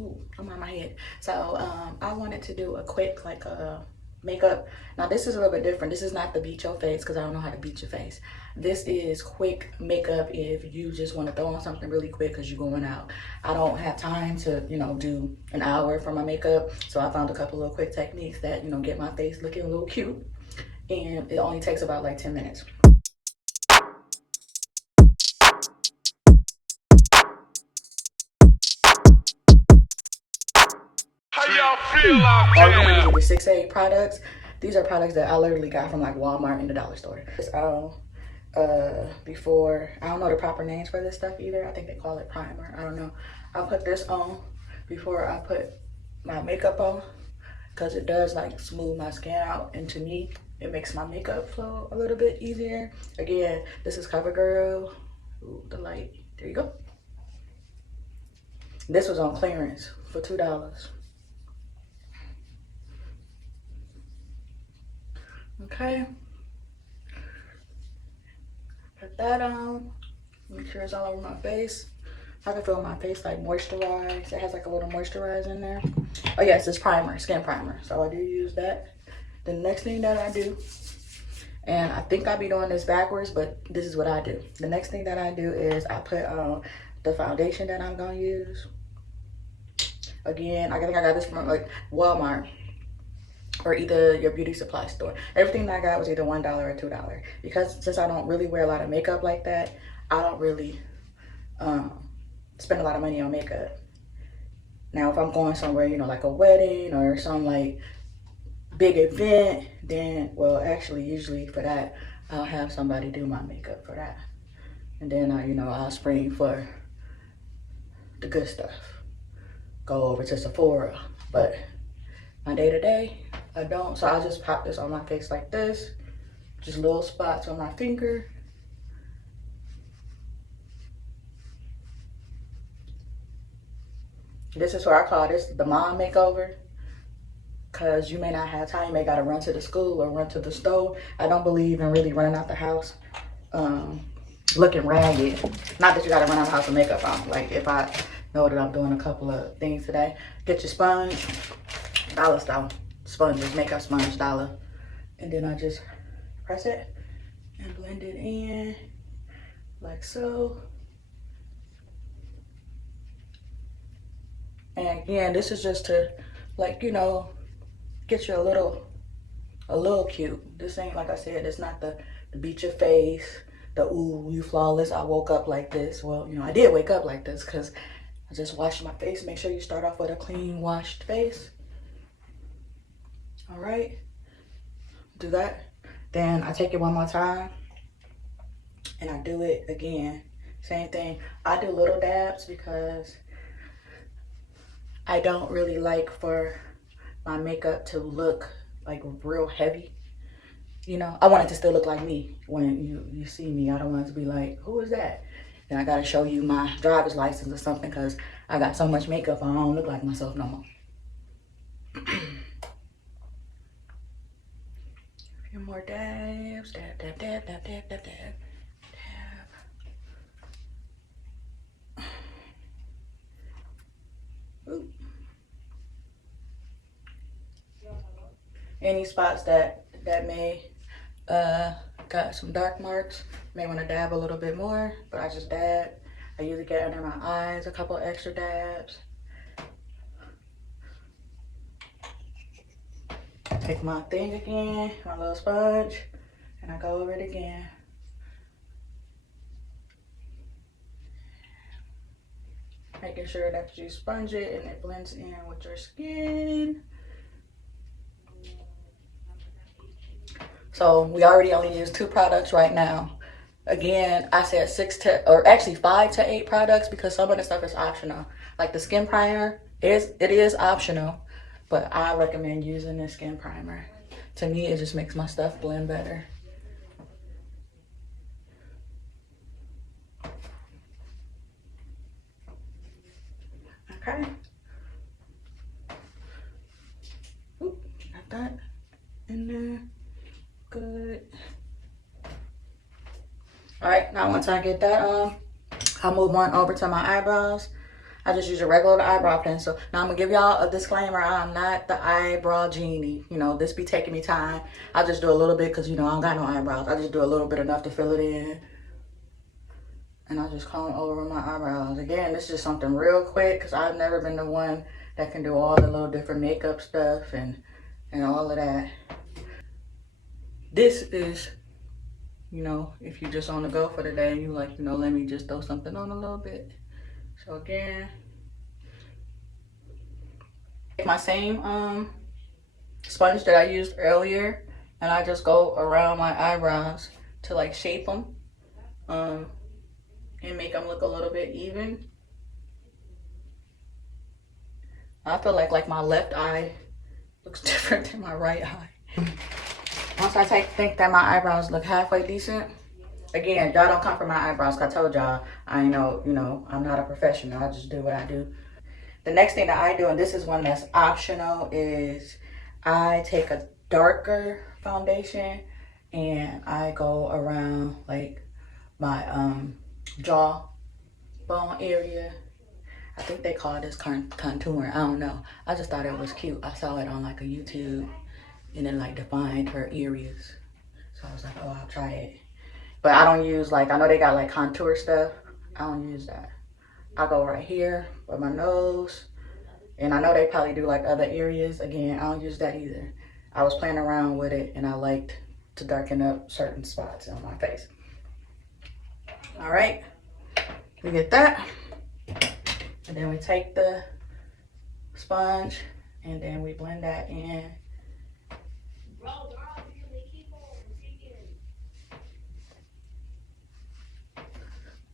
Ooh, I'm on my head. So I wanted to do a quick like makeup. Now this is a little bit different. This is not the beat your face because I don't know how to beat your face. This is quick makeup if you just want to throw on something really quick because you're going out. I don't have time to, you know, do an hour for my makeup. So I found a couple of quick techniques that, you know, get my face looking a little cute. And it only takes about like 10 minutes. How y'all feel out All you need there? is the 6 to 8 products. These are products that I literally got from like Walmart and the dollar store. Before, I don't know the proper names for this stuff either. I think they call it primer. I don't know. I'll put this on before I put my makeup on because it does like smooth my skin out, and to me it makes my makeup flow a little bit easier. Again, this is CoverGirl. Ooh, the light. There you go. This was on clearance for $2. Okay. Put that on. Make sure it's all over my face. I can feel my face like moisturized. It has like a little moisturizer in there. Oh yes, it's primer, skin primer. So I do use that. The next thing that I do, and I think I be doing this backwards, but this is what I do. The next thing that I do is I put on the foundation that I'm gonna use. Again, I think I got this from like Walmart or either your beauty supply store. Everything that I got was either $1 or $2 because since I don't really wear a lot of makeup like that, I don't really spend a lot of money on makeup. Now, if I'm going somewhere, you know, like a wedding or some like big event, then, well, actually, usually for that, I'll have somebody do my makeup for that. And then I'll spring for the good stuff. Go over to Sephora. But my day to day, I don't. So I'll just pop this on my face like this. Just little spots on my finger. This is what I call this the mom makeover. Because you may not have time. You may got to run to the school or run to the store. I don't believe in really running out the house looking ragged. Not that you got to run out the house with makeup on. Like if I know that I'm doing a couple of things today, get your sponge, dollar style sponges, makeup sponge, dollar. And then I just press it and blend it in like so. And again, this is just to like, you know, get you a little cute. This ain't, like I said, it's not the beat your face, the ooh, you flawless, I woke up like this. Well, you know, I did wake up like this because I just washed my face. Make sure you start off with a clean washed face. All right, do that. Then I take it one more time and I do it again. Same thing. I do little dabs because I don't really like for my makeup to look like real heavy. You know, I want it to still look like me when you see me. I don't want it to be like, who is that? And I gotta show you my driver's license or something because I got so much makeup on, I don't look like myself no more. A few more dabs. Dab, dab, dab, dab, dab, dab, dab. Dab. Ooh. Any spots that may got some dark marks, may want to dab a little bit more, but I just dab. I usually get under my eyes a couple extra dabs. Take my thing again, my little sponge, and I go over it again. Making sure that you sponge it and it blends in with your skin. So we already only use 2 products right now. Again, I said 5 to 8 products because some of the stuff is optional. Like the skin primer, it is optional, but I recommend using the skin primer. To me, it just makes my stuff blend better. Okay. Oop, got that in there. Good. All right, now once I get that on, I'll move on over to my eyebrows. I just use a regular eyebrow pencil. Now I'm gonna give y'all a disclaimer. I'm not the eyebrow genie. You know, this be taking me time. I just do a little bit because, you know, I don't got no eyebrows. I just do a little bit enough to fill it in. And I just comb over my eyebrows. Again, this is something real quick because I've never been the one that can do all the little different makeup stuff and all of that. This is, you know, if you just on the go for the day and you like, you know, let me just throw something on a little bit. So again, my same sponge that I used earlier, and I just go around my eyebrows to like shape them and make them look a little bit even. I feel like my left eye looks different than my right eye. Once I think that my eyebrows look halfway decent, again, y'all don't come for my eyebrows, cause I told y'all I know, you know, I'm not a professional. I just do what I do. The next thing that I do, and this is one that's optional, is I take a darker foundation and I go around like my jaw bone area. I think they call this contouring. I don't know. I just thought it was cute. I saw it on like a YouTube and it like defined her areas. So I was like, oh, I'll try it. But I don't use like, I know they got like contour stuff. I don't use that. I go right here with my nose. And I know they probably do like other areas. Again, I don't use that either. I was playing around with it and I liked to darken up certain spots on my face. All right, we get that. And then we take the sponge and then we blend that in.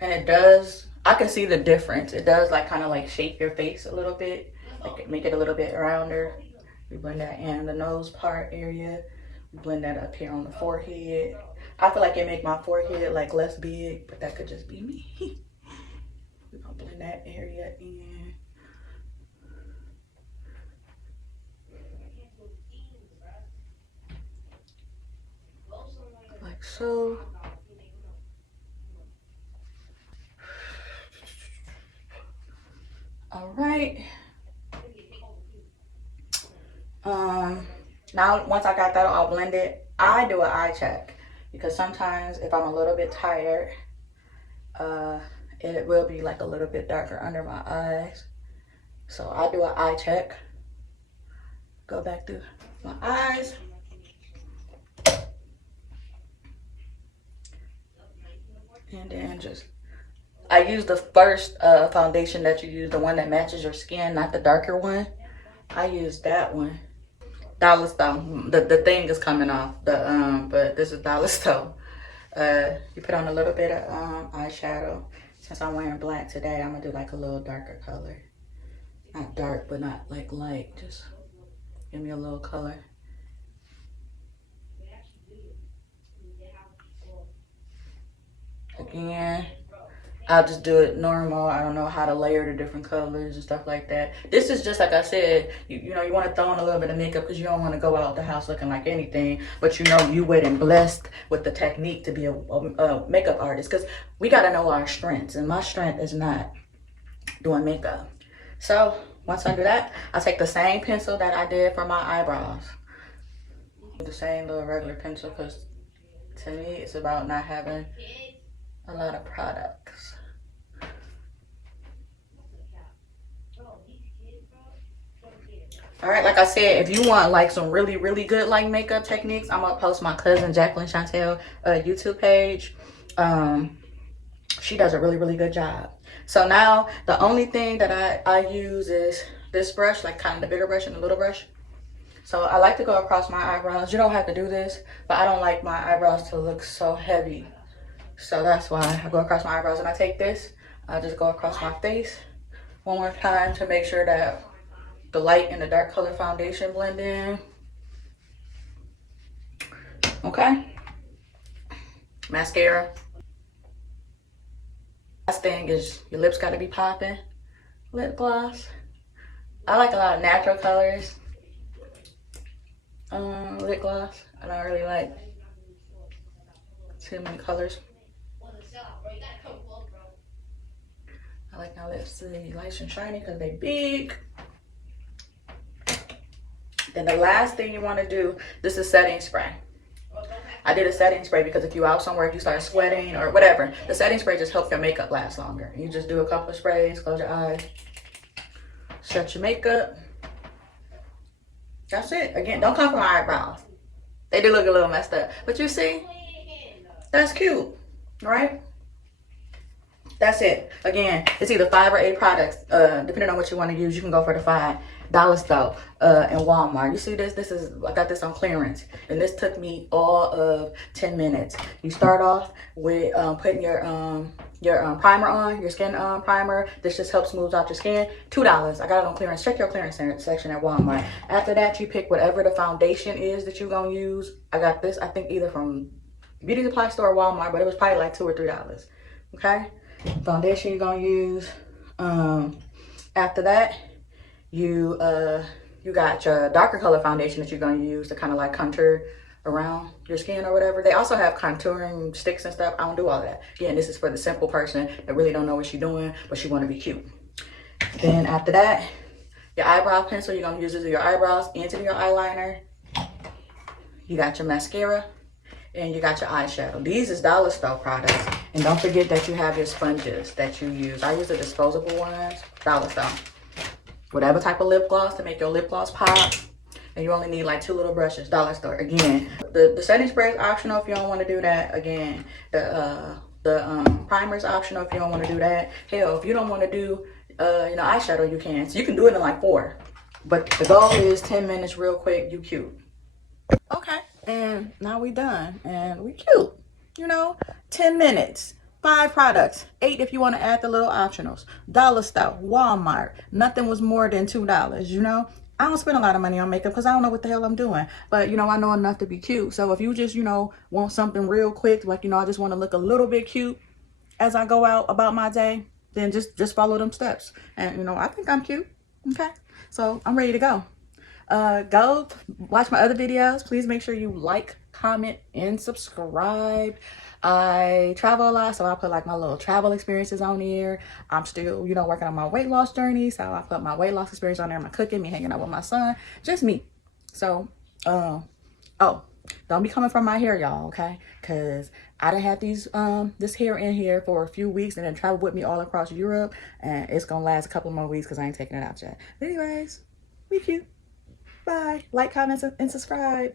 And it does, I can see the difference. It does like kind of like shape your face a little bit, like make it a little bit rounder. We blend that in the nose part area. We blend that up here on the forehead. I feel like it make my forehead like less big, but that could just be me. We're gonna blend that area in. Like so. All right. Now once I got that all blended, I do an eye check because sometimes if I'm a little bit tired, it will be like a little bit darker under my eyes. So I do an eye check. Go back through my eyes. And then just, I use the first foundation that you use, the one that matches your skin, not the darker one. I use that one. Dollar Store. The thing is coming off. But this is Dollar Store. You put on a little bit of eyeshadow. Since I'm wearing black today, I'm gonna do like a little darker color. Not dark, but not like light. Just give me a little color. Again, I'll just do it normal. I don't know how to layer the different colors and stuff like that. This is just like I said, you know, you want to throw in a little bit of makeup because you don't want to go out the house looking like anything. But you know, you went and blessed with the technique to be a makeup artist because we got to know our strengths. And my strength is not doing makeup. So once I do that, I take the same pencil that I did for my eyebrows. The same little regular pencil because to me, it's about not having a lot of products. All right, like I said, if you want like some really, really good like makeup techniques, I'm gonna post my cousin Jacqueline Chantel YouTube page. She does a really, really good job. So now the only thing that I use is this brush, like kind of the bigger brush and the little brush. So I like to go across my eyebrows. You don't have to do this, but I don't like my eyebrows to look so heavy. So that's why I go across my eyebrows and I take this. I just go across my face one more time to make sure that the light and the dark color foundation blend in. Okay. Mascara. Last thing is your lips gotta be popping. Lip gloss. I like a lot of natural colors. Lip gloss. I don't really like too many colors. I like my lips to be nice and shiny because they big. Then the last thing you want to do, this is setting spray. I did a setting spray because if you out somewhere, if you start sweating or whatever, the setting spray just helps your makeup last longer. You just do a couple of sprays, close your eyes, set your makeup. That's it. Again, don't come for my eyebrows. They do look a little messed up. But you see, that's cute, right? That's it. Again, it's either 5 or 8 products. Depending on what you want to use, you can go for the $5 though in Walmart. You see this? I got this on clearance, and this took me all of 10 minutes. You start off with putting your primer on, your skin primer. This just helps smooth out your skin. $2. I got it on clearance. Check your clearance section at Walmart. After that, you pick whatever the foundation is that you're gonna use. I got this, I think, either from beauty supply store or Walmart, but it was probably like $2 or $3. Okay. Foundation you're gonna use. After that, you got your darker color foundation that you're gonna use to kind of like contour around your skin or whatever. They also have contouring sticks and stuff. I don't do all of that. Again, this is for the simple person that really don't know what she's doing, but she want to be cute. Then after that, your eyebrow pencil you're gonna use to do your eyebrows into your eyeliner. You got your mascara. And you got your eyeshadow. These is dollar store products. And don't forget that you have your sponges that you use. I use the disposable ones, dollar store. Whatever type of lip gloss to make your lip gloss pop. And you only need like 2 little brushes, dollar store. Again, the setting spray is optional if you don't want to do that. Again, the primer is optional if you don't want to do that. Hell, if you don't want to do eyeshadow, you can. So you can do it in like 4. But the goal is 10 minutes real quick, you cute. Okay. And now we done and we cute, 10 minutes, 5 products, 8 if you want to add the little optionals, dollar store, Walmart. Nothing was more than $2. I don't spend a lot of money on makeup because I don't know what the hell I'm doing, but I know enough to be cute. So if you just want something real quick, like I just want to look a little bit cute as I go out about my day, then just follow them steps. And I think I'm cute. Okay, so I'm ready to go. Go watch my other videos. Please make sure you like, comment, and subscribe. I travel a lot, so I put like my little travel experiences on here. I'm still, working on my weight loss journey, so I put my weight loss experience on there, my cooking, me hanging out with my son, just me. So, oh, don't be coming from my hair, y'all, okay? Because I done had this hair in here for a few weeks and then traveled with me all across Europe, and it's gonna last a couple more weeks because I ain't taking it out yet. But anyways, we cute. Bye. Like, comment, and subscribe.